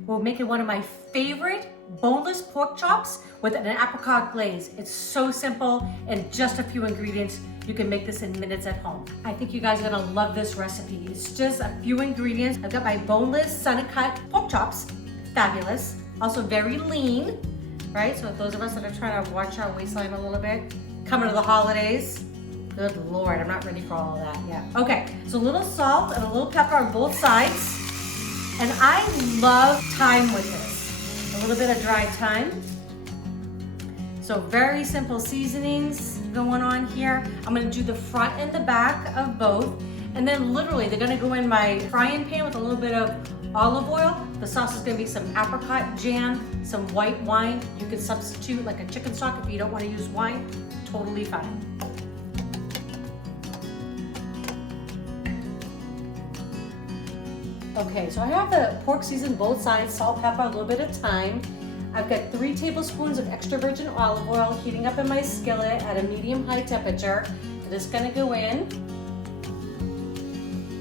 We're making one of my favorite boneless pork chops with an apricot glaze. It's so simple and just a few ingredients. You can make this in minutes at home. I think you guys are gonna love this recipe. It's just a few ingredients. I've got my boneless Sunny-cut pork chops, fabulous. Also very lean, right? So those of us that are trying to watch our waistline a little bit, coming to the holidays, good Lord, I'm not ready for all of that yet. Okay, so a little salt and a little pepper on both sides. And I love thyme with this. A little bit of dried thyme. So very simple seasonings going on here. I'm gonna do the front and the back of both. And then literally they're gonna go in my frying pan with a little bit of olive oil. The sauce is gonna be some apricot jam, some white wine. You can substitute like a chicken stock if you don't wanna use wine, totally fine. Okay, so I have the pork seasoned both sides, salt, pepper, a little bit of thyme. I've got 3 tablespoons of extra virgin olive oil heating up in my skillet at a medium-high temperature. It is gonna go in.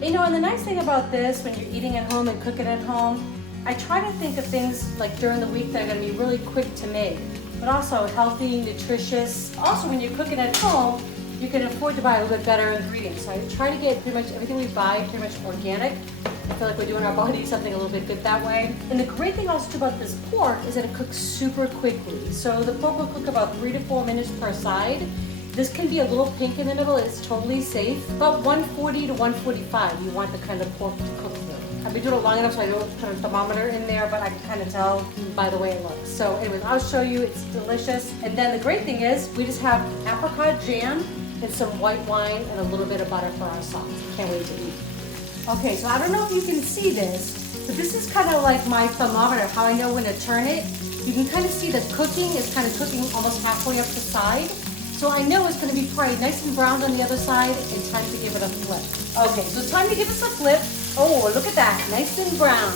You know, and the nice thing about this, when you're eating at home and cooking at home, I try to think of things like during the week that are gonna be really quick to make, but also healthy, nutritious. Also, when you're cooking at home, you can afford to buy a little bit better ingredients. So I try to get pretty much everything we buy pretty much organic. I feel like we're doing our body something a little bit good that way. And the great thing also about this pork is that it cooks super quickly. So the pork will cook about 3 to 4 minutes per side. This can be a little pink in the middle, it's totally safe. About 140 to 145, you want the kind of pork to cook through. I've been doing it long enough so I don't put a thermometer in there, but I can kind of tell by the way it looks. So anyways, I'll show you, it's delicious. And then the great thing is, we just have apricot jam and some white wine and a little bit of butter for our sauce. Can't wait to eat. Okay, so I don't know if you can see this, but this is kind of like my thermometer, how I know when to turn it. You can kind of see the cooking is kind of cooking almost halfway up the side. So I know it's going to be fried nice and browned on the other side and time to give it a flip. Okay, so time to give us a flip. Oh, look at that, nice and brown.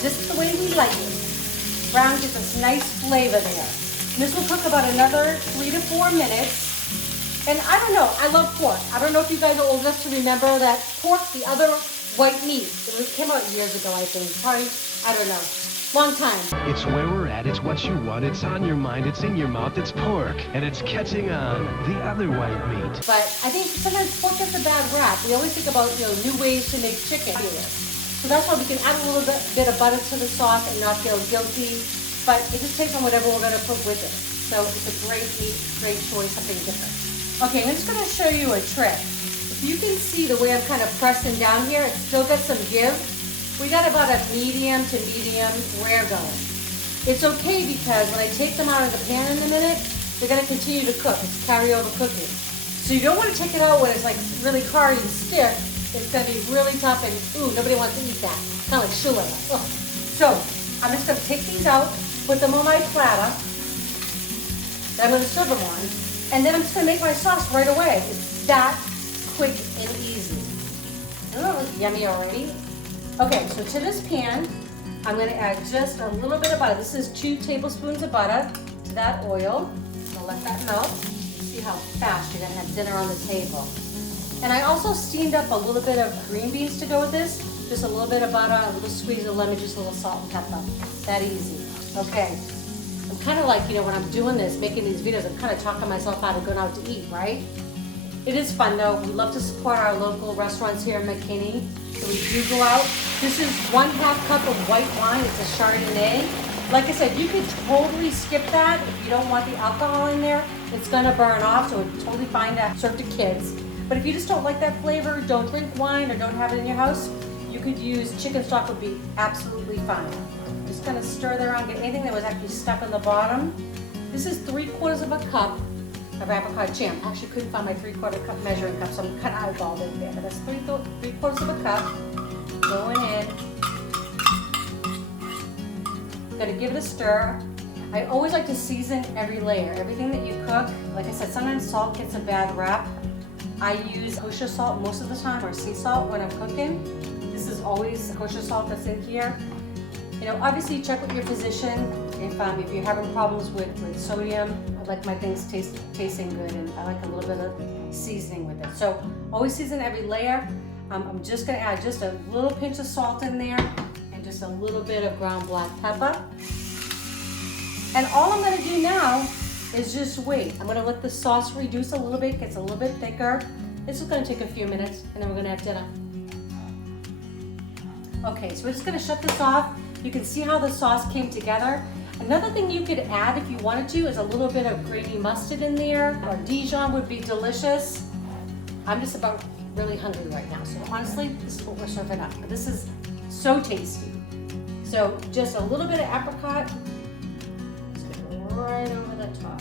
Just the way we like it. Brown gives us nice flavor there. And this will cook about another 3 to 4 minutes. And I don't know, I love pork. I don't know if you guys are old enough to remember that pork, the other white meat. It came out years ago, I think. Probably, I don't know. Long time. It's where we're at, it's what you want, it's on your mind, it's in your mouth, it's pork. And it's catching on, the other white meat. But I think sometimes pork gets a bad rap. We always think about, new ways to make chicken. So that's why we can add a little bit of butter to the sauce and not feel guilty. But it just takes on whatever we're gonna put with it. So it's a great meat, great choice, something different. Okay, I'm just gonna show you a trick. If you can see the way I'm kind of pressing down here, it's still got some give. We got about a medium to medium rare going. It's okay because when I take them out of the pan in a minute, they're gonna continue to cook. It's carryover cooking. So you don't wanna take it out when it's like really hard and stiff. It's gonna be really tough and ooh, nobody wants to eat that. Kind of like shula. So I'm just gonna take these out, put them on my platter that I'm gonna serve them on, and then I'm just gonna make my sauce right away. It's that quick and easy. Oh, yummy already. Okay, so to this pan, I'm gonna add just a little bit of butter. This is 2 tablespoons of butter to that oil. I'll let that melt. See how fast you're gonna have dinner on the table. And I also steamed up a little bit of green beans to go with this. Just a little bit of butter, a little squeeze of lemon juice, a little salt and pepper. That easy. Okay. I'm kind of like, when I'm doing this, making these videos, I'm kind of talking myself out of going out to eat, right? It is fun though. We love to support our local restaurants here in McKinney. So we do go out. This is 1/2 cup of white wine. It's a Chardonnay. Like I said, you could totally skip that if you don't want the alcohol in there. It's gonna burn off, so it's totally fine to serve to kids. But if you just don't like that flavor, don't drink wine or don't have it in your house, you could use chicken stock, would be absolutely fine. Just gonna stir that around, get anything that was actually stuck on the bottom. This is 3/4 of a cup of apricot jam. I actually couldn't find my 3/4 cup measuring cup, so I'm kind of eyeballed it there. But that's 3/4 of a cup going in. Gonna give it a stir. I always like to season every layer. Everything that you cook, like I said, sometimes salt gets a bad rap. I use kosher salt most of the time, or sea salt when I'm cooking. This is always kosher salt that's in here. Obviously check with your physician if you're having problems with sodium. I like my things tasting good, and I like a little bit of seasoning with it. So always season every layer. I'm just gonna add just a little pinch of salt in there and just a little bit of ground black pepper. And all I'm gonna do now is just wait. I'm gonna let the sauce reduce a little bit, gets a little bit thicker. This is gonna take a few minutes, and then we're gonna have dinner. Okay, so we're just gonna shut this off. You can see how the sauce came together. Another thing you could add if you wanted to is a little bit of grainy mustard in there, or Dijon would be delicious. I'm just about really hungry right now, so honestly, this is what we're serving up. But this is so tasty. So just a little bit of apricot, just go right over the top.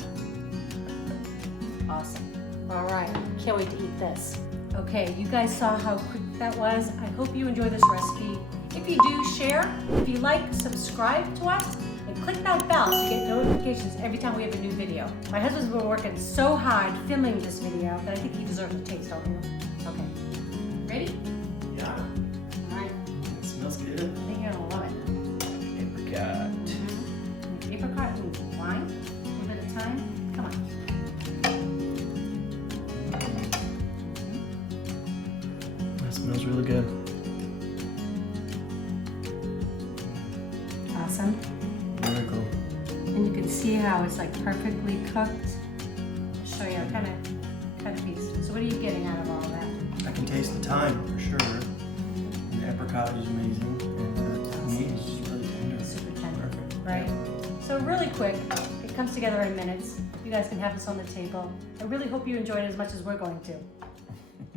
Awesome. All right, can't wait to eat this. Okay, you guys saw how quick that was. I hope you enjoy this recipe. If you do, share. If you like, subscribe to us and click that bell to get notifications every time we have a new video. My husband's been working so hard filming this video that I think he deserves a taste, don't you? Okay, ready? Yeah. All right, It smells good. I think you're gonna love it. Apricot. Apricot and wine, a little bit of thyme. Come on. That smells really good. Awesome. Very cool. And you can see how it's like perfectly cooked. I'll show you, I kind of cut a piece. So what are you getting out of all of that? I can taste the thyme for sure. And the apricot is amazing. And the meat is just really tender. Super tender, Perfect. right? So really quick, it comes together in minutes. You guys can have this on the table. I really hope you enjoyed it as much as we're going to.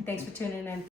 Thanks for tuning in.